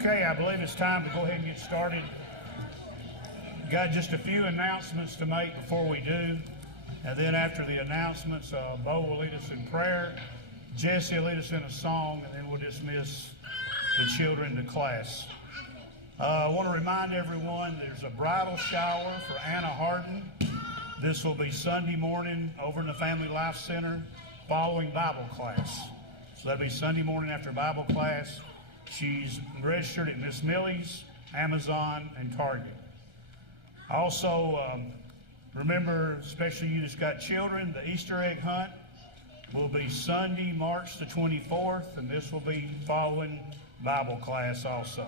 Okay, I believe it's time to go ahead and get started. Got just a few announcements to make before we do. And then after the announcements, Bo will lead us in prayer. Jesse will lead us in a song, and then we'll dismiss the children to class. I want to remind everyone there's a bridal shower for Anna Harden. This will be Sunday morning over in the Family Life Center following Bible class. So that'll be Sunday morning after Bible class. She's registered at Miss Millie's, Amazon, and Target. Also, remember, especially you that's got children, the Easter egg hunt will be Sunday, March the 24th, and this will be following Bible class also.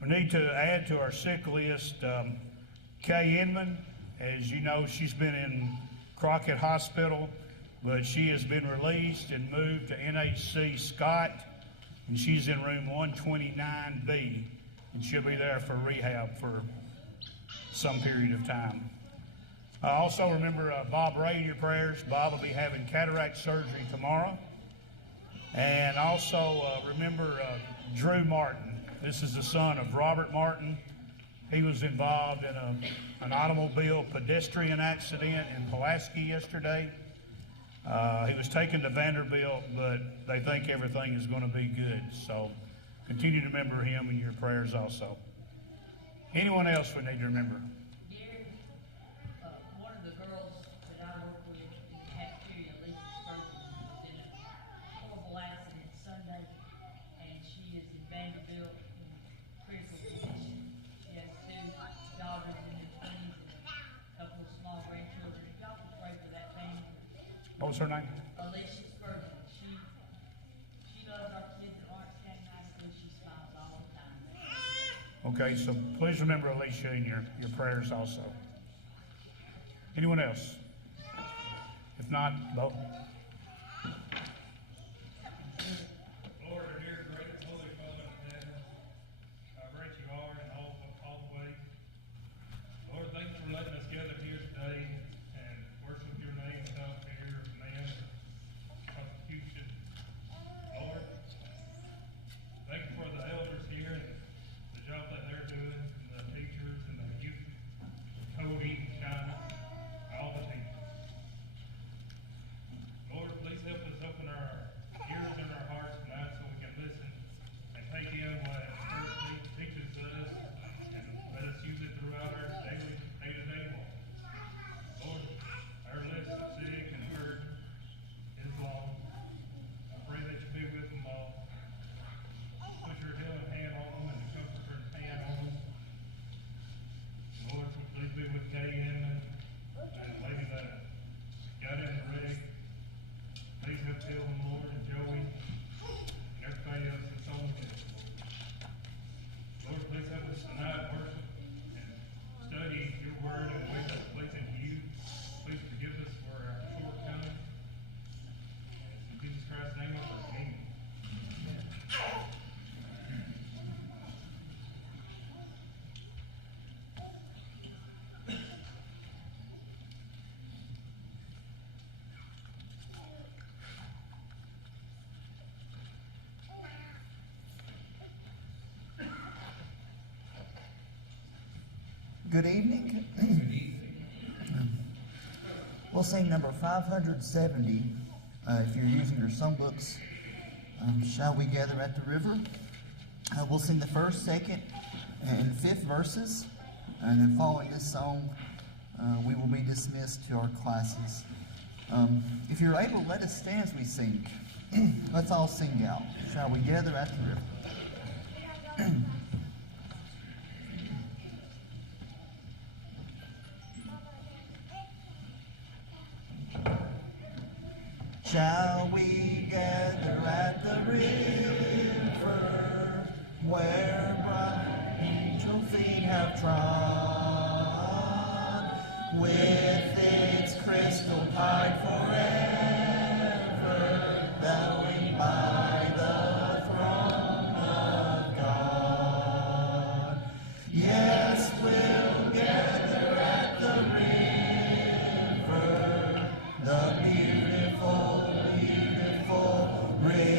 We need to add to our sick list Kay Inman. As you know, she's been in Crockett Hospital, but she has been released and moved to NHC Scott, and she's in room 129B, and she'll be there for rehab for some period of time. Also remember Bob Ray in your prayers. Bob will be having cataract surgery tomorrow. And also remember Drew Martin. This is the son of Robert Martin. He was involved in an automobile pedestrian accident in Pulaski yesterday. He was taken to Vanderbilt, but they think everything is going to be good. So continue to remember him in your prayers also. Anyone else we need to remember? One of the girls that I work with in the cafeteria, Lisa Spurgeon, was in a horrible accident Sunday, and she is in Vanderbilt in critical condition. She has two daughters in their 20s and a couple of small grandchildren. If y'all could pray for that family. What was her name? Alicia Spurgeon. She loves our kids at Lawrence County High School. She smiles all the time. Okay, so please remember Alicia in your prayers also. Anyone else? If not, Bo. Lord, our dear, great, and holy Father in heaven, how great you are in all the ways. Lord, thank you for letting us gather here today and worship your name without fear of man or persecution. Lord, thank you for the elders here and the job that they're doing, and the teachers and the youth, Cody, China, all the teachers. Lord, please help us open our ears and our hearts tonight so we can listen and take in what the Church teaches us and let us use it throughout our daily, day-to-day walk. Lord, our list of sick and hurt is long. I pray that you be with them all. Put your healing hand on them and the comforter's hand on them. Lord, please be with Kay Inman and Lady that got in the rig. Please help Dylan, Lord, and Joey, and everybody else that's on the list, Lord. Lord, please help us tonight worship and study your word in ways that's pleasing to you. Please forgive us for our shortcomings. In Jesus Christ's name, I pray. Amen. Good evening. We'll sing number 570. If you're using your songbooks, Shall We Gather at the River? We'll sing the first, second, and fifth verses. And then following this song, we will be dismissed to our classes. If you're able, let us stand as we sing. Let's all sing out. Shall we gather at the river? Shall we gather at the river where bright angel feet have trod, with its crystal tide forever, bowing by the throne of God? Yes, we'll gather at the river, the beautiful, beautiful river.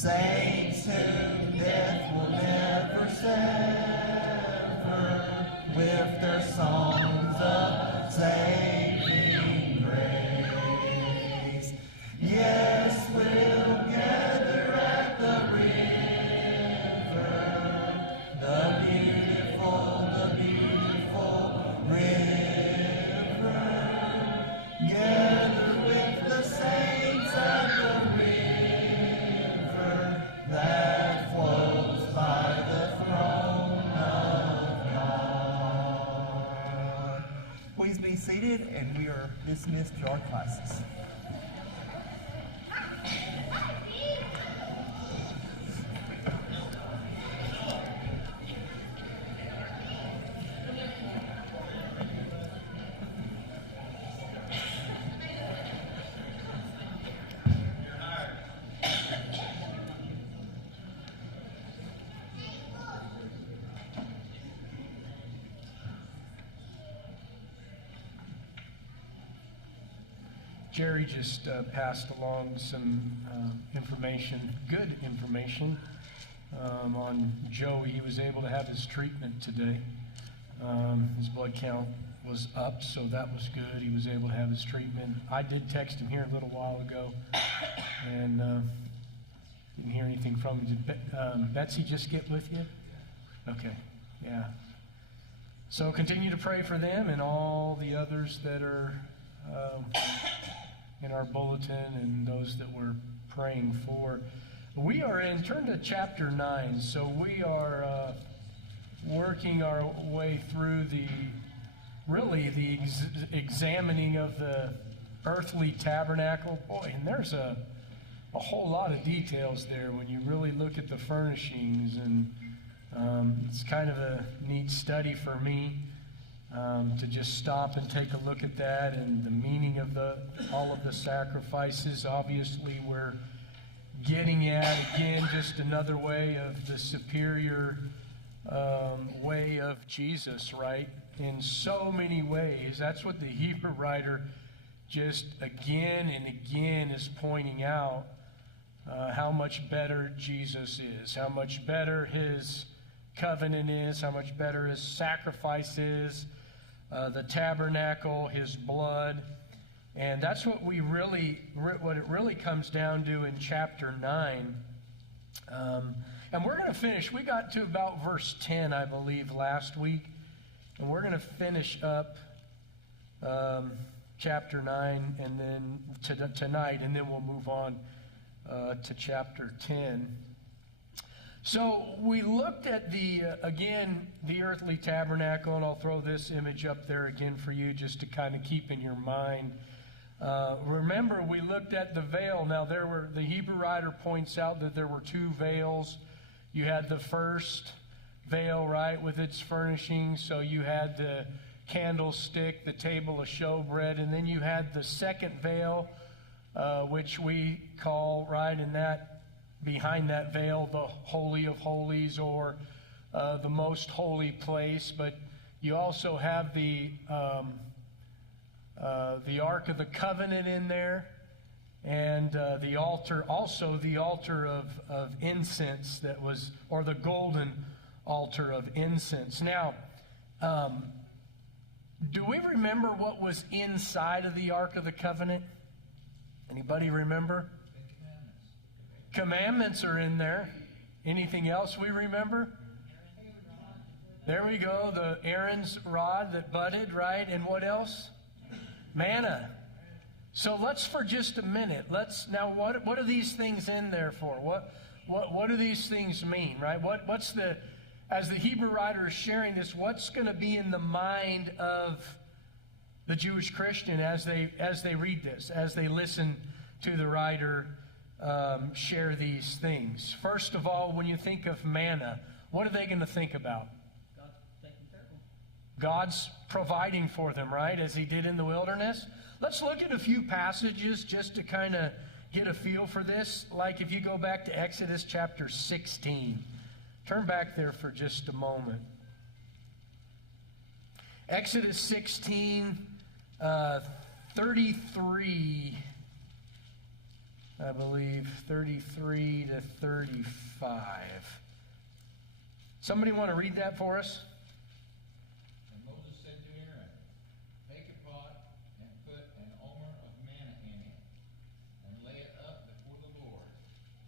Saints whom death will never sever, with their songs of saving grace. Yes, we'll gather at the river, the beautiful river. Gather with the saints at the river that flows by the throne of God. Please be seated, and we are dismissed to our classes. Jerry just passed along some information, good information, on Joey. He was able to have his treatment today. His blood count was up, so that was good. He was able to have his treatment. I did text him here a little while ago, and didn't hear anything from him. Did Betsy just get with you? Okay, yeah. So continue to pray for them and all the others that are in our bulletin and those that we're praying for. We are in, turn to chapter 9. So we are working our way through the examining of the earthly tabernacle. Boy, and there's a whole lot of details there when you really look at the furnishings, and it's kind of a neat study for me. To just stop and take a look at that and the meaning of all of the sacrifices. Obviously, we're getting at, again, just another way of the superior way of Jesus, right? In so many ways. That's what the Hebrew writer just again and again is pointing out, how much better Jesus is, how much better his covenant is, how much better his sacrifice is. The tabernacle, his blood, and that's what what it really comes down to in chapter 9. And we're going to finish. We got to about verse 10, I believe, last week, and we're going to finish up chapter 9, and then tonight, and then we'll move on to chapter 10. So we looked at the earthly tabernacle, and I'll throw this image up there again for you just to kind of keep in your mind. Remember, we looked at the veil. Now, the Hebrew writer points out that there were two veils. You had the first veil, right, with its furnishings. So you had the candlestick, the table of showbread, and then you had the second veil, which we call, right, in that behind that veil, the Holy of Holies, or the most holy place. But you also have the Ark of the Covenant in there, and the altar, also the altar of incense that was, or the golden altar of incense. Now, do we remember what was inside of the Ark of the Covenant? Anybody remember? Commandments are in there. Anything else we remember? There we go. The Aaron's rod that budded, right? And what else? Manna. So let's, for just a minute, now what are these things in there for? What do these things mean, right? What's the, as the Hebrew writer is sharing this, what's going to be in the mind of the Jewish Christian as they read this, as they listen to the writer share these things? First of all, when you think of manna, what are they going to think about? God's providing for them, right, as he did in the wilderness. Let's look at a few passages just to kind of get a feel for this. Like if you go back to Exodus chapter 16. Turn back there for just a moment. Exodus 16, 33 I believe, 33 to 35. Somebody want to read that for us? And Moses said to Aaron, take a pot and put an omer of manna in it, and lay it up before the Lord,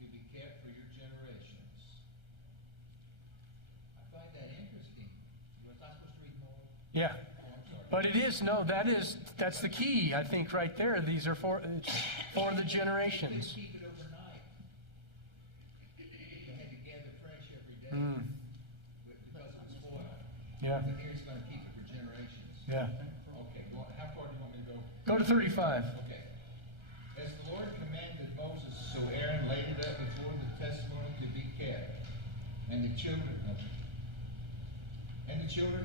to be kept for your generations. I find that interesting. Was I supposed to read more? Yeah. Oh, I'm sorry. But it is, no, that's the key, I think, right there. These are for the generations. They keep it overnight. They had to gather fresh every day because it was spoiled. Yeah, But here's going to keep it for generations. yeah. Okay, well, how far do you want me to go? Go to 35. Okay. As the Lord commanded Moses, so Aaron laid it up before the testimony to be kept. And the children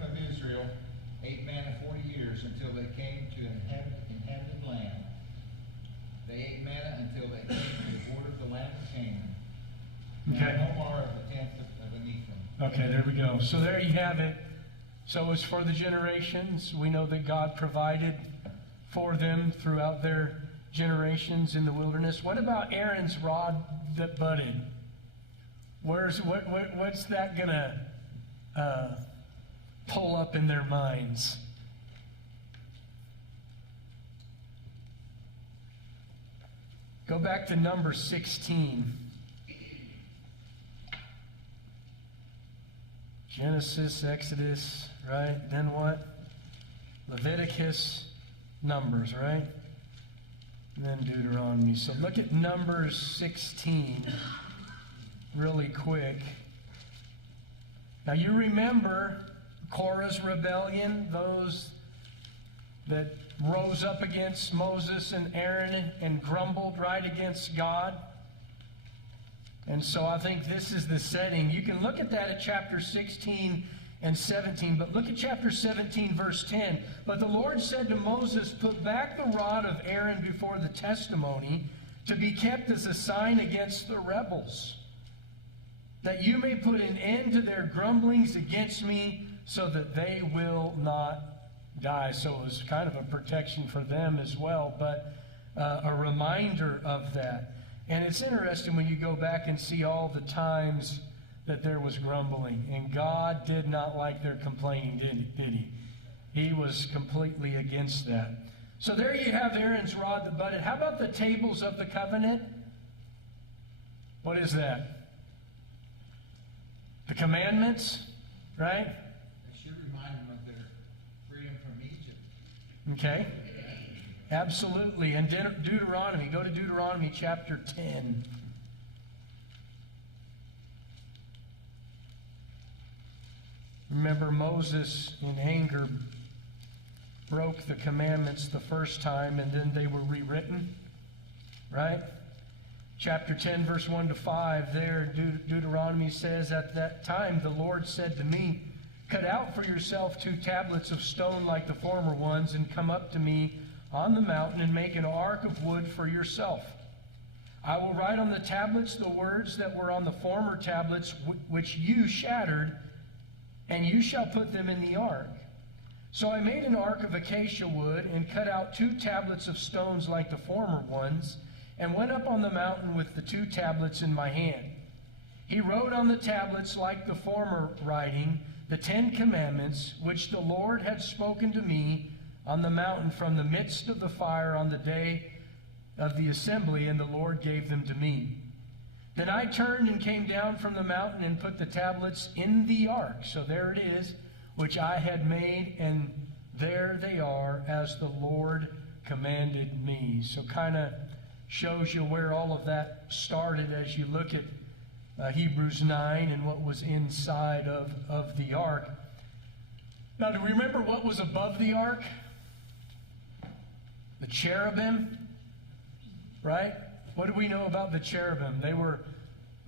of Israel ate manna 40 years until they came to inhabited land. They ate manna until they came to the border of the land of Canaan. Okay. And no more of a tenth of an ephah. Okay, there we go. So there you have it. So it's for the generations. We know that God provided for them throughout their generations in the wilderness. What about Aaron's rod that budded? What's that gonna pull up in their minds? Go back to number 16. Genesis, Exodus, right? Then what? Leviticus, Numbers, right? And then Deuteronomy. So look at Numbers 16 really quick. Now you remember Korah's rebellion, those that rose up against Moses and Aaron and grumbled right against God. And so I think this is the setting. You can look at that at chapter 16 and 17, but look at chapter 17, verse 10. But the Lord said to Moses, put back the rod of Aaron before the testimony to be kept as a sign against the rebels, that you may put an end to their grumblings against me, so that they will not die. So it was kind of a protection for them as well, but a reminder of that. And it's interesting when you go back and see all the times that there was grumbling. And God did not like their complaining, did he? He was completely against that. So there you have Aaron's rod that budded. How about the tables of the covenant? What is that? The commandments, right? It should remind them of their freedom from Egypt. Okay. Absolutely. And Deuteronomy, go to Deuteronomy chapter 10. Remember, Moses, in anger, broke the commandments the first time, and then they were rewritten, right? Chapter 10, verse 1 to 5, there, Deuteronomy says, at that time the Lord said to me, cut out for yourself 2 tablets of stone like the former ones, and come up to me on the mountain and make an ark of wood for yourself. I will write on the tablets the words that were on the former tablets, which you shattered, and you shall put them in the ark. So I made an ark of acacia wood, and cut out 2 tablets of stones like the former ones, and went up on the mountain with the 2 tablets in my hand. He wrote on the tablets like the former writing, the 10 commandments, which the Lord had spoken to me on the mountain from the midst of the fire on the day of the assembly, and the Lord gave them to me. Then I turned and came down from the mountain and put the tablets in the ark. So there it is, which I had made, and there they are, as the Lord commanded me. So kind of shows you where all of that started as you look at Hebrews 9 and what was inside of the ark. Now, do we remember what was above the ark? The cherubim, right? What do we know about the cherubim? They were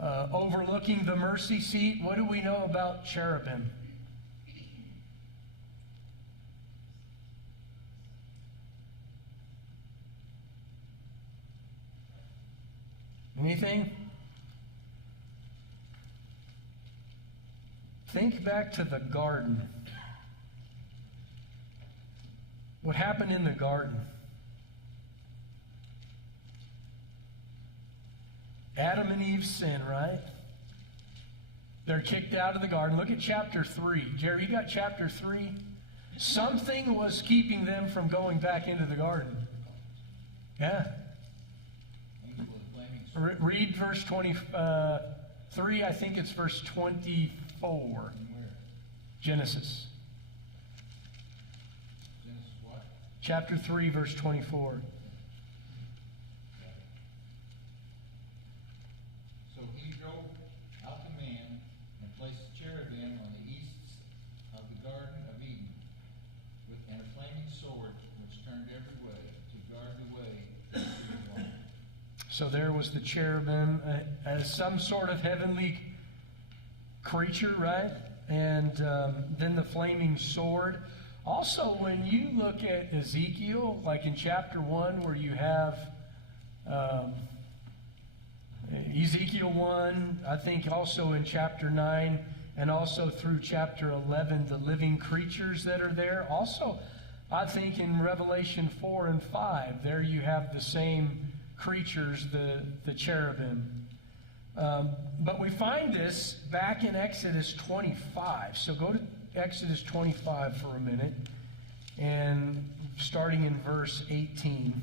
overlooking the mercy seat. What do we know about cherubim? Anything? Think back to the garden. What happened in the garden? Adam and Eve's sin, right? They're kicked out of the garden. Look at chapter 3. Jerry, you got chapter 3? Something was keeping them from going back into the garden. Yeah. Angel with a flaming sword. Read verse 23. I think it's verse 24. Where? Genesis. Genesis what? Chapter 3, verse 24. So he drove out the man and placed cherubim on the easts of the Garden of Eden, and a flaming sword which turned every way to guard the way to the water. So there was the cherubim as some sort of heavenly creature, right? And then the flaming sword. Also, when you look at Ezekiel, like in chapter 1, where you have Ezekiel 1, I think also in chapter 9, and also through chapter 11, the living creatures that are there. Also, I think in Revelation 4 and 5, there you have the same creatures, the cherubim. But we find this back in Exodus 25. So go to Exodus 25 for a minute, and starting in verse 18.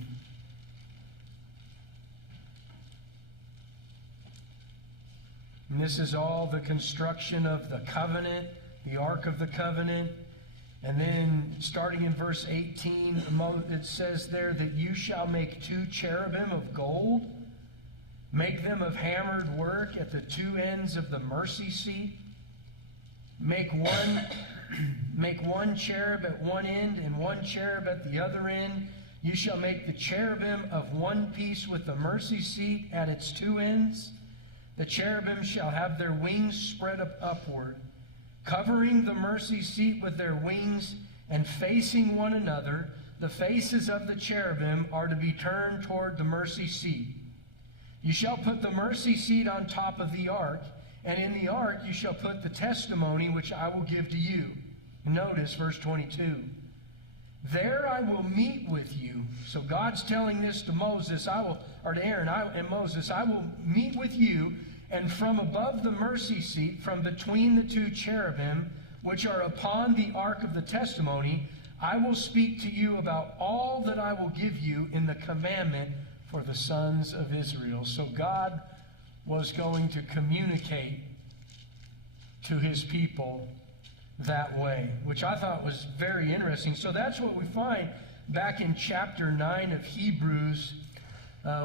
And this is all the construction of the covenant, the Ark of the Covenant. And then starting in verse 18, it says there that you shall make 2 cherubim of gold. Make them of hammered work at the 2 ends of the mercy seat. Make one cherub at one end and one cherub at the other end. You shall make the cherubim of one piece with the mercy seat at its 2 ends. The cherubim shall have their wings spread upward, covering the mercy seat with their wings and facing one another. The faces of the cherubim are to be turned toward the mercy seat. You shall put the mercy seat on top of the ark, and in the ark you shall put the testimony which I will give to you. Notice verse 22. There I will meet with you. So God's telling this to Moses, to Aaron and Moses, I will meet with you, and from above the mercy seat, from between the 2 cherubim, which are upon the ark of the testimony, I will speak to you about all that I will give you in the commandment for the sons of Israel. So God was going to communicate to his people that way, which I thought was very interesting. So that's what we find back in chapter 9 of Hebrews,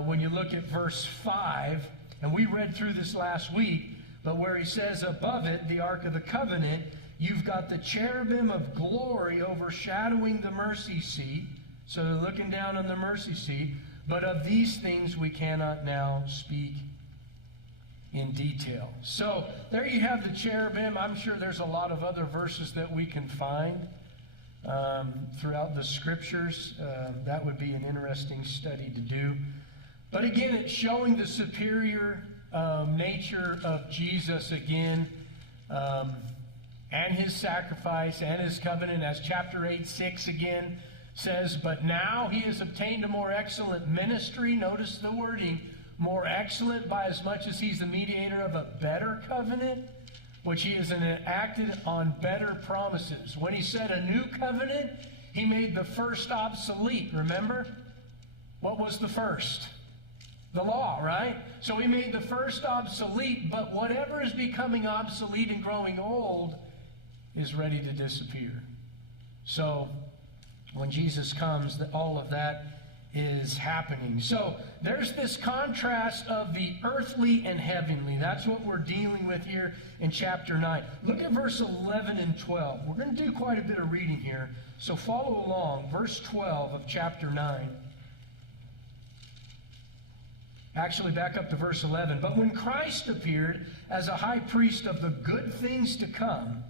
when you look at verse 5, and we read through this last week, but where he says above it, the Ark of the Covenant, you've got the cherubim of glory overshadowing the mercy seat. So they're looking down on the mercy seat. But of these things we cannot now speak in detail. So there you have the cherubim. I'm sure there's a lot of other verses that we can find throughout the scriptures. That would be an interesting study to do. But again, it's showing the superior nature of Jesus again, and his sacrifice and his covenant, as chapter 8:6 again says, but now he has obtained a more excellent ministry. Notice the wording, more excellent, by as much as he's the mediator of a better covenant, which he has enacted on better promises. When he said a new covenant, he made the first obsolete. Remember? What was the first? The law, right? So he made the first obsolete, but whatever is becoming obsolete and growing old is ready to disappear. So when Jesus comes, all of that is happening. So there's this contrast of the earthly and heavenly. That's what we're dealing with here in chapter 9. Look at verse 11 and 12. We're going to do quite a bit of reading here, so follow along. Verse 12 of chapter 9. Actually, back up to verse 11. But when Christ appeared as a high priest of the good things to come,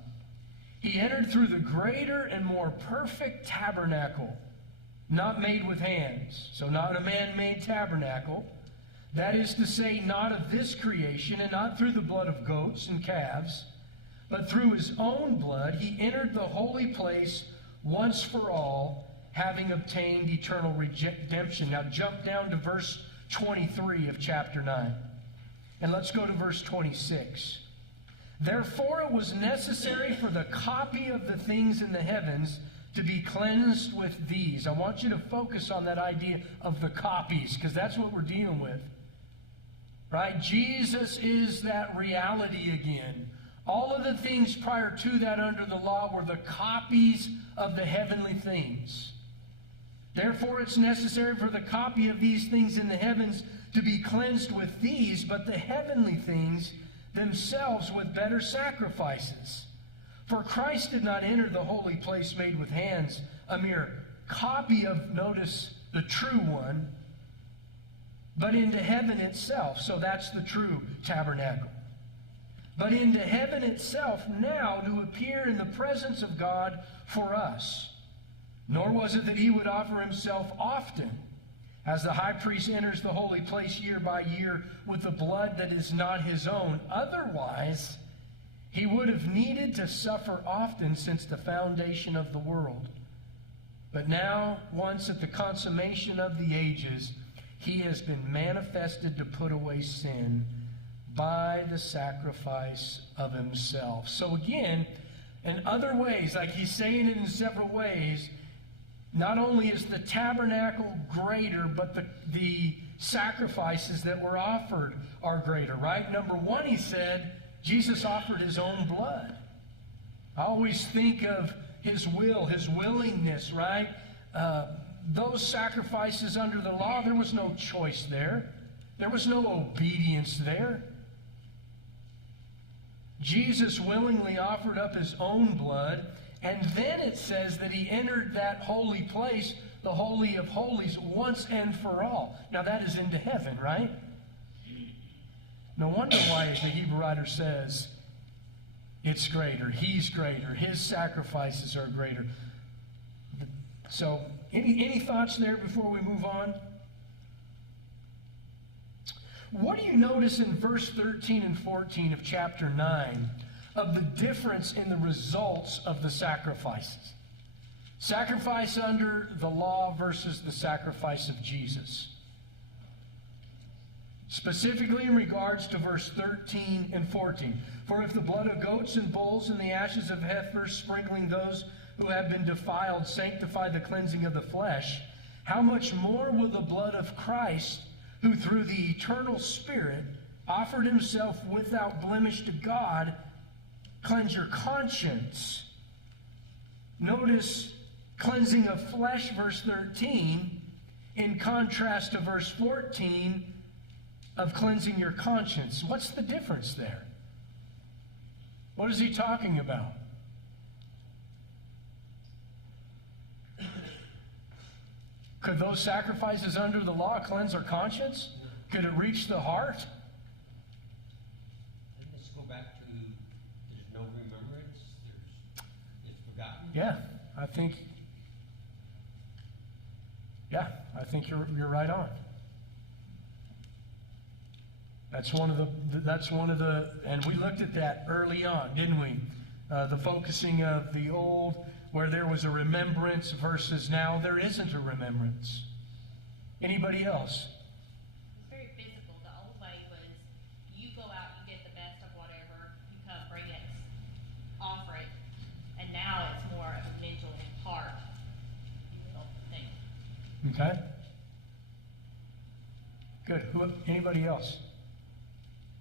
he entered through the greater and more perfect tabernacle, not made with hands. So not a man-made tabernacle. That is to say, not of this creation, and not through the blood of goats and calves, but through his own blood he entered the holy place once for all, having obtained eternal redemption. Now jump down to verse 23 of chapter 9. And let's go to verse 26. Therefore it was necessary for the copy of the things in the heavens to be cleansed with these. I want you to focus on that idea of the copies, because that's what we're dealing with. Right? Jesus is that reality again. All of the things prior to that under the law were the copies of the heavenly things. Therefore it's necessary for the copy of these things in the heavens to be cleansed with these, but the heavenly things themselves with better sacrifices. For Christ did not enter the holy place made with hands, a mere copy of, notice, the true one, but into heaven itself. So that's the true tabernacle. But into heaven itself now to appear in the presence of God for us. Nor was it that he would offer himself often, as the high priest enters the holy place year by year with the blood that is not his own. Otherwise, he would have needed to suffer often since the foundation of the world. But now, once at the consummation of the ages, he has been manifested to put away sin by the sacrifice of himself. So again, in other ways, like he's saying it in several ways, not only is the tabernacle greater, but the sacrifices that were offered are greater, right? Number one, he said, Jesus offered his own blood. I always think of his will, his willingness, right? Those sacrifices under the law, there was no choice there. There was no obedience there. Jesus willingly offered up his own blood, and then it says that he entered that holy place, the Holy of Holies, once and for all. Now that is into heaven, right? No wonder why the Hebrew writer says it's greater, he's greater, his sacrifices are greater. So, any thoughts there before we move on? What do you notice in verse 13 and 14 of chapter 9 of the difference in the results of the sacrifices? Sacrifice under the law versus the sacrifice of Jesus. Specifically in regards to verse 13 and 14. For if the blood of goats and bulls and the ashes of heifers sprinkling those who have been defiled sanctify the cleansing of the flesh, how much more will the blood of Christ, who through the eternal Spirit offered himself without blemish to God, cleanse your conscience? Notice cleansing of flesh, verse 13, in contrast to verse 14 of cleansing your conscience. What's the difference there? What is he talking about? Could those sacrifices under the law cleanse our conscience? Could it reach the heart? Let's go back to there's no remembrance, it's forgotten. Yeah, I think you're right on. That's one of the, and we looked at that early on, didn't we? The focusing of the old, where there was a remembrance versus now there isn't a remembrance. Anybody else? It's very physical. The old way was you go out, you get the best of whatever, you come, bring it, offer it, and now it's more of a mental heart thing. Okay. Good. Anybody else?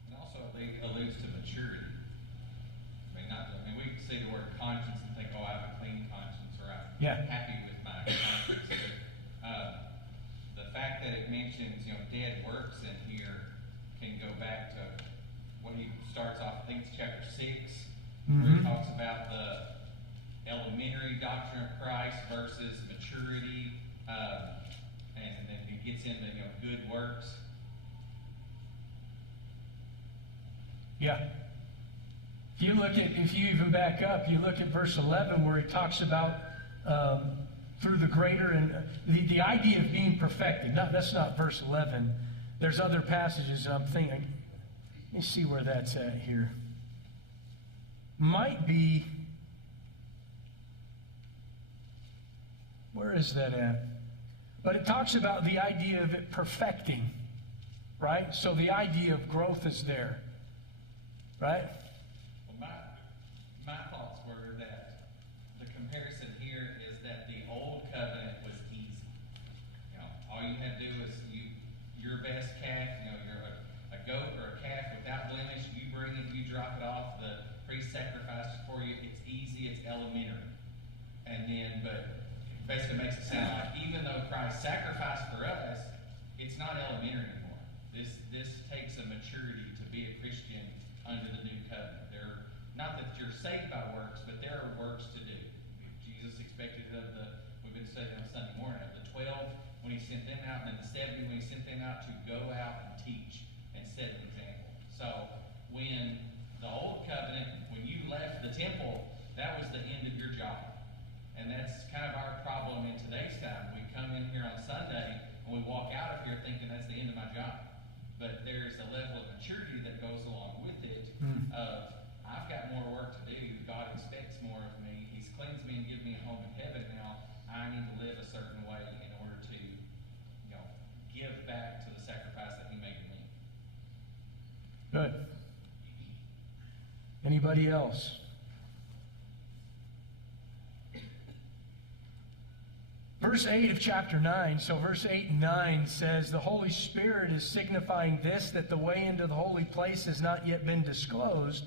And also, it alludes to maturity. I mean, we can say the word conscience and think, oh, I have a clean conscience, or I'm happy with my conscience. But the fact that it mentions, dead works in here can go back to when he starts off, I think it's chapter 6, where he talks about the elementary doctrine of Christ versus maturity, and then he gets into good works. Yeah. If you even back up, you look at verse 11 where he talks about through the greater and the idea of being perfected. That's not verse 11. There's other passages I'm thinking. Let me see where that's at here. Might be. Where is that at? But it talks about the idea of it perfecting. right? So the idea of growth is there, right? Well, my thoughts were that the comparison here is that the old covenant was easy. You know, all you had to do was your best calf, you know, you're a goat or a calf without blemish, you bring it, you drop it off, the priest sacrifices for you. It's easy, it's elementary. And then, but basically makes it sound like even though Christ sacrificed for us, it's not elementary anymore. This takes a maturity to be a Christian under the new covenant. Not that you're saved by works, but there are works to do. Jesus expected we've been studying on Sunday morning, of the 12 when he sent them out, and then the 70 when he sent them out to go out and teach and set an example. So when the old covenant, when you left the temple, that was the end of your job. And that's kind of our problem in today's time. We come in here on Sunday and we walk out of here thinking that's the end of my job. But there's a level of maturity that goes along with it of I've got more work to do. God expects more of me. He's cleansed me and given me a home in heaven now. I need to live a certain way in order to, you know, give back to the sacrifice that he made to me. Good. Anybody else? Verse 8 of chapter 9, so verse 8 and 9 says, the Holy Spirit is signifying this, that the way into the holy place has not yet been disclosed,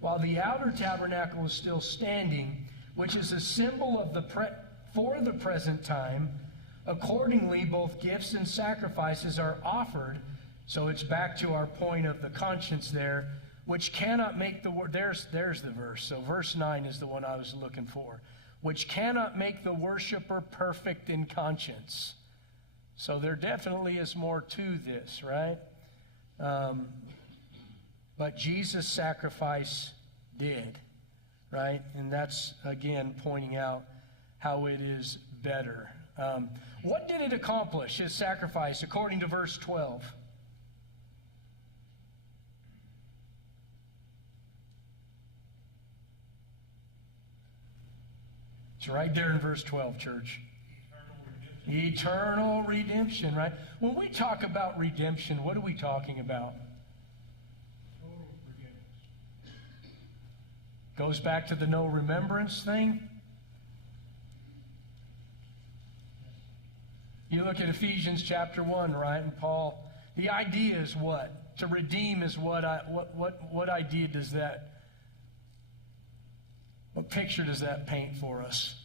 while the outer tabernacle is still standing, which is a symbol of for the present time. Accordingly, both gifts and sacrifices are offered. So it's back to our point of the conscience there, which cannot make the word. There's the verse. So verse 9 is the one I was looking for. Which cannot make the worshiper perfect in conscience. So there definitely is more to this, right? But Jesus' sacrifice did, right? And that's, again, pointing out how it is better. What did it accomplish, his sacrifice, according to verse 12? It's right there in verse 12, church. Eternal redemption, right? When we talk about redemption, what are we talking about? Total forgiveness. Goes back to the no remembrance thing. You look at Ephesians chapter 1, right? And Paul, the idea is what? To redeem is what idea does that, what picture does that paint for us?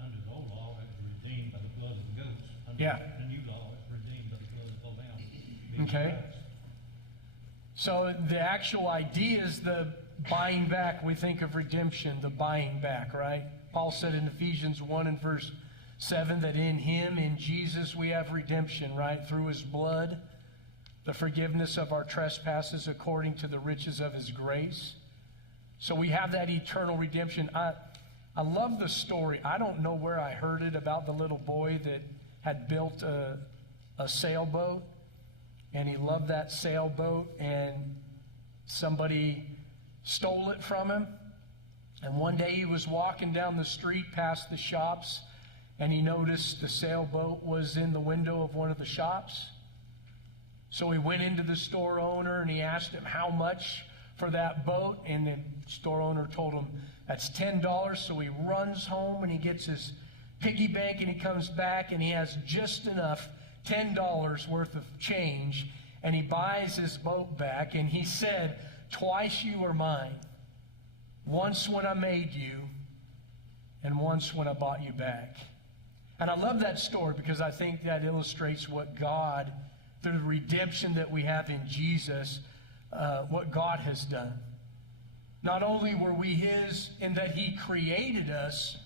Under the old law, it was redeemed by the blood of the goats. Under the new law, it's redeemed by the blood of the lamb. Okay. So the actual idea is the buying back. We think of redemption, the buying back, right? Paul said in Ephesians 1 and verse 7 that in him, in Jesus, we have redemption, right? Through his blood, the forgiveness of our trespasses according to the riches of his grace. So we have that eternal redemption. I love the story. I don't know where I heard it about the little boy that had built a sailboat, and he loved that sailboat, and somebody stole it from him. And one day he was walking down the street past the shops, and he noticed the sailboat was in the window of one of the shops. So he went into the store owner and he asked him how much for that boat, and the store owner told him that's $10. So he runs home and he gets his piggy bank and he comes back and he has just enough $10 worth of change, and he buys his boat back, and he said, "Twice you were mine. Once when I made you, and once when I bought you back." And I love that story because I think that illustrates what God, through the redemption that we have in Jesus, what God has done. Not only were we his in that he created us,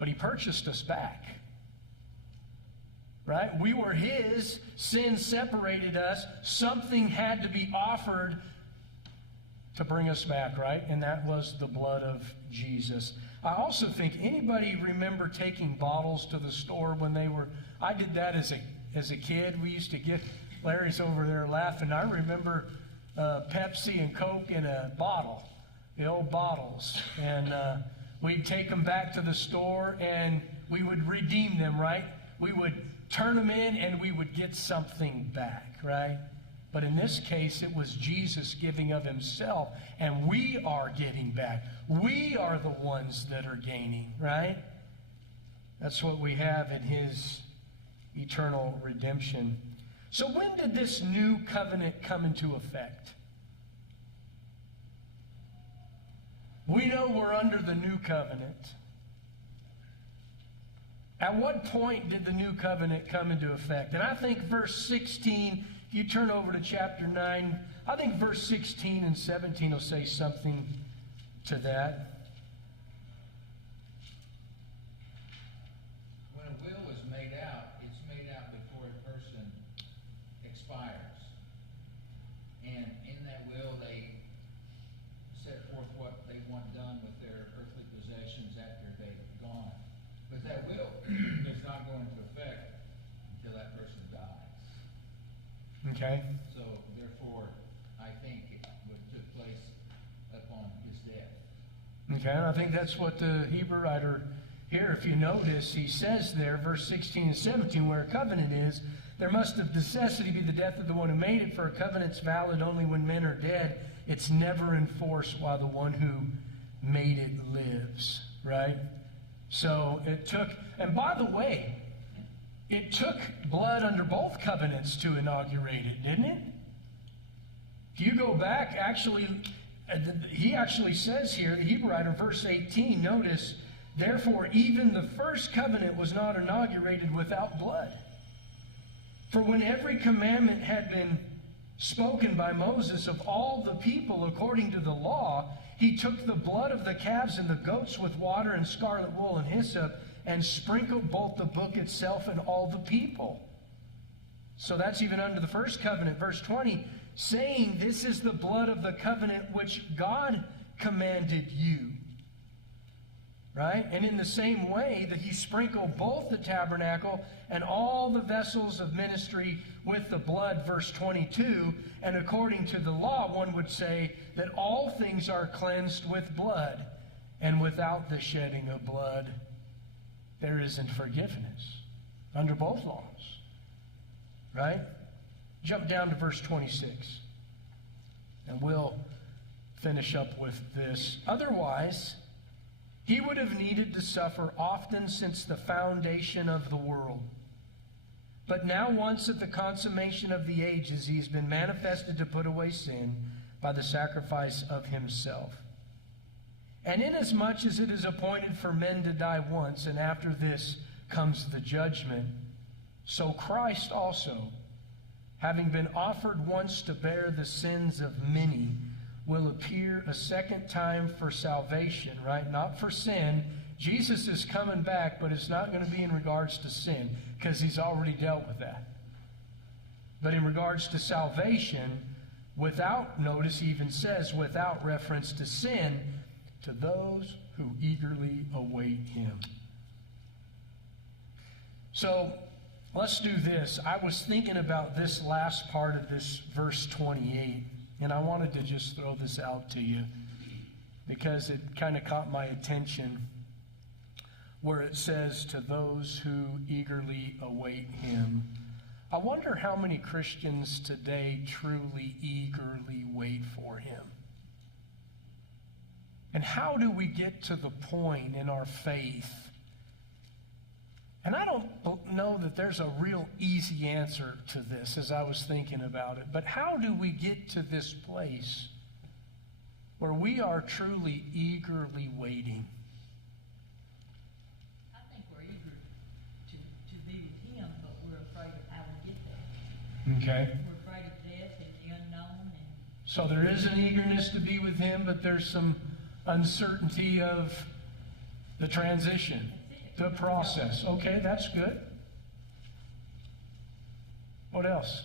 but he purchased us back. Right? We were his, sin separated us, something had to be offered to bring us back, right? And that was the blood of Jesus. I also think, anybody remember taking bottles to the store when they were, I did that as a kid. We used to get, Larry's over there laughing. I remember Pepsi and Coke in a bottle, the old bottles. And we'd take them back to the store and we would redeem them, right? We would turn them in and we would get something back, right? But in this case, it was Jesus giving of himself, and we are getting back. We are the ones that are gaining, right? That's what we have in his eternal redemption. So when did this new covenant come into effect? We know we're under the new covenant. At what point did the new covenant come into effect? And I think verse 16, if you turn over to chapter 9, I think verse 16 and 17 will say something to that. When a will is made out, it's made out before a person expires. And in that will, they set forth what they want done with their earthly possessions after they've gone. But that will does not go into effect until that person dies. Okay? So therefore, I think what took place upon his death. Okay, and I think that's what the Hebrew writer here, if you notice, he says there, verse 16 and 17, where a covenant is, there must of necessity be the death of the one who made it, for a covenant's valid only when men are dead. It's never enforced while the one who made it lives, right? So it took, and by the way, it took blood under both covenants to inaugurate it, didn't it? If you go back, actually, he actually says here, the Hebrew writer, verse 18, notice, therefore even the first covenant was not inaugurated without blood. For when every commandment had been spoken by Moses of all the people according to the law, he took the blood of the calves and the goats with water and scarlet wool and hyssop and sprinkled both the book itself and all the people. So that's even under the first covenant. Verse 20, saying, this is the blood of the covenant which God commanded you. Right? And in the same way that he sprinkled both the tabernacle and all the vessels of ministry with the blood, verse 22, and according to the law, one would say that all things are cleansed with blood, and without the shedding of blood, there isn't forgiveness under both laws. Right? Jump down to verse 26, and we'll finish up with this. Otherwise, he would have needed to suffer often since the foundation of the world. But now once at the consummation of the ages, he has been manifested to put away sin by the sacrifice of himself. And inasmuch as it is appointed for men to die once, and after this comes the judgment, so Christ also, having been offered once to bear the sins of many, will appear a second time for salvation, right? Not for sin. Jesus is coming back, but it's not going to be in regards to sin, because he's already dealt with that. But in regards to salvation, without, notice he even says, without reference to sin, to those who eagerly await him. So, let's do this. I was thinking about this last part of this verse 28. And I wanted to just throw this out to you because it kind of caught my attention where it says, to those who eagerly await him. I wonder how many Christians today truly eagerly wait for him. And how do we get to the point in our faith? And I don't know that there's a real easy answer to this as I was thinking about it. But how do we get to this place where we are truly eagerly waiting? I think we're eager to be with him, but we're afraid of how we get there. Okay. We're afraid of death and the unknown. So there is an eagerness to be with him, but there's some uncertainty of the transition. The process. Okay, that's good. What else?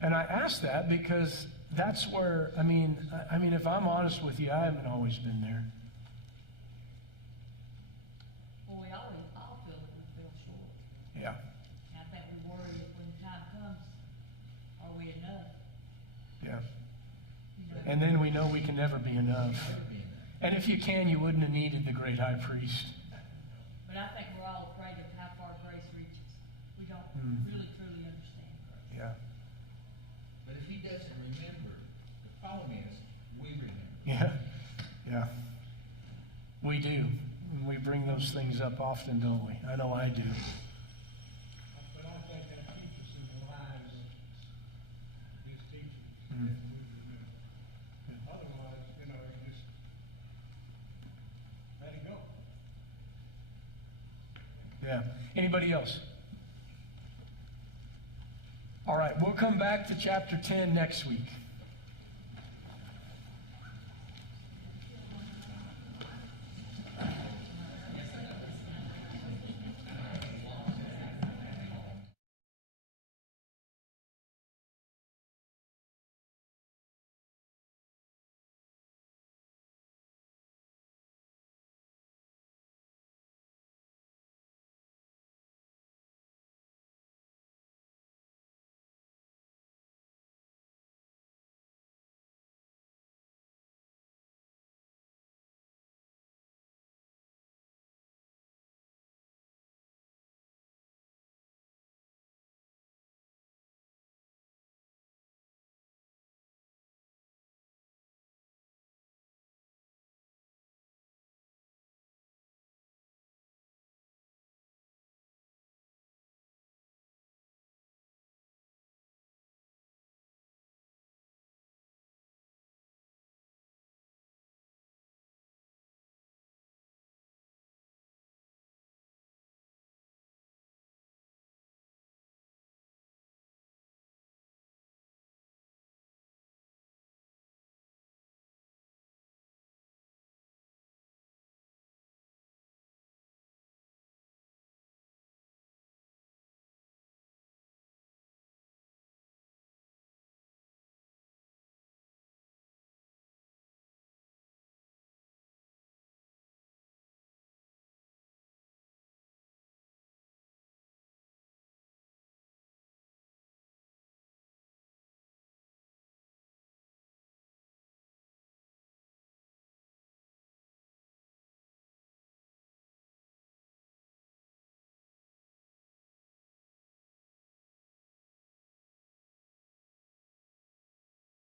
And I ask that because that's where, I mean, if I'm honest with you, I haven't always been there. Well, we all feel that we feel short. Yeah. And I think we worry if when the time comes, are we enough? Yeah. You know, And then we know we can never be enough. And if you can, you wouldn't have needed the great high priest. We do. And we bring those things up often, don't we? I know I do. But I think that keeps us in the lines of this teaching. Mm. Otherwise, you know, you just let it go. Yeah. Anybody else? All right, we'll come back to chapter 10 next week.